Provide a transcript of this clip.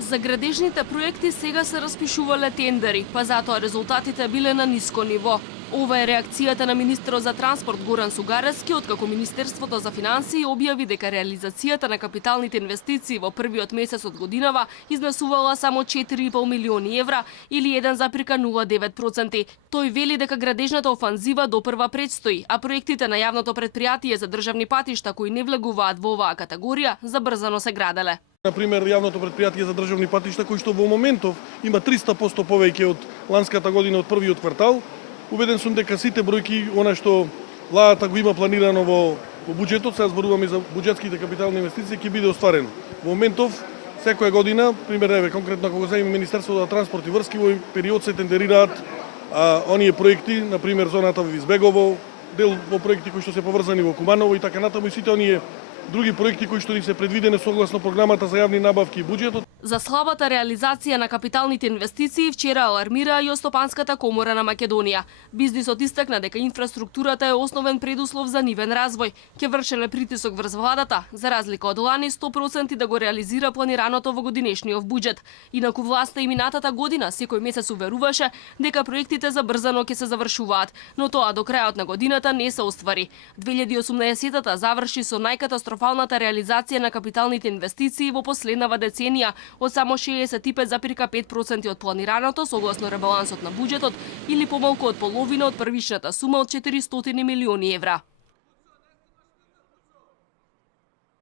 За градежните проекти сега се распишувале тендери, па затоа резултатите биле на ниско ниво. Ова е реакцијата на министерот за транспорт Горан Сугарески, откако Министерството за финансии објави дека реализацијата на капиталните инвестиции во првиот месец од годинава изнесувала само 4,5 милиони евра или 1,09%. Тој вели дека градежната офанзива допрва предстои, а проектите на јавното претпријатие за државни патишта кои не влегуваат во оваа категорија забрзано се граделе. Например, јавното претпријатие за државни патишта, кој што во моментов има 300% повеќе од ланската година од првиот квартал. Убеден сум дека сите бројки, она што владата го има планирано во буџетот, сега зборуваме за буџетските капитални инвестиции, ќе биде остварено. Во моментов, секоја година, пример еве конкретно кога земе Министерството за транспорт и врски, во период се тендерираат оние проекти, например зоната во Визбегово, дел во проекти кои што се поврзани во Куманово и така натаму, и сите оние други проекти кои што ни се предвидени согласно програмата за јавни набавки и буџетот. За слабата реализација на капиталните инвестиции вчера алармира и Остопанската комора на Македонија. Бизнисот истакна дека инфраструктурата е основен предуслов за нивен развој. Ќе вршеле притисок врз владата, за разлика од лани 100% да го реализира планираното во годинешниот буџет. Инаку власта и минатата година секој месец уверуваше дека проектите забрзано ќе се завршуваат, но тоа до крајот на годината не се оствари. 2018-та заврши со најкатастрофалната реализација на капиталните инвестиции во последнава деценија, од само 65,5% од планираното согласно ребалансот на буџетот или помалку од половина од првичната сума од 400 милиони евра.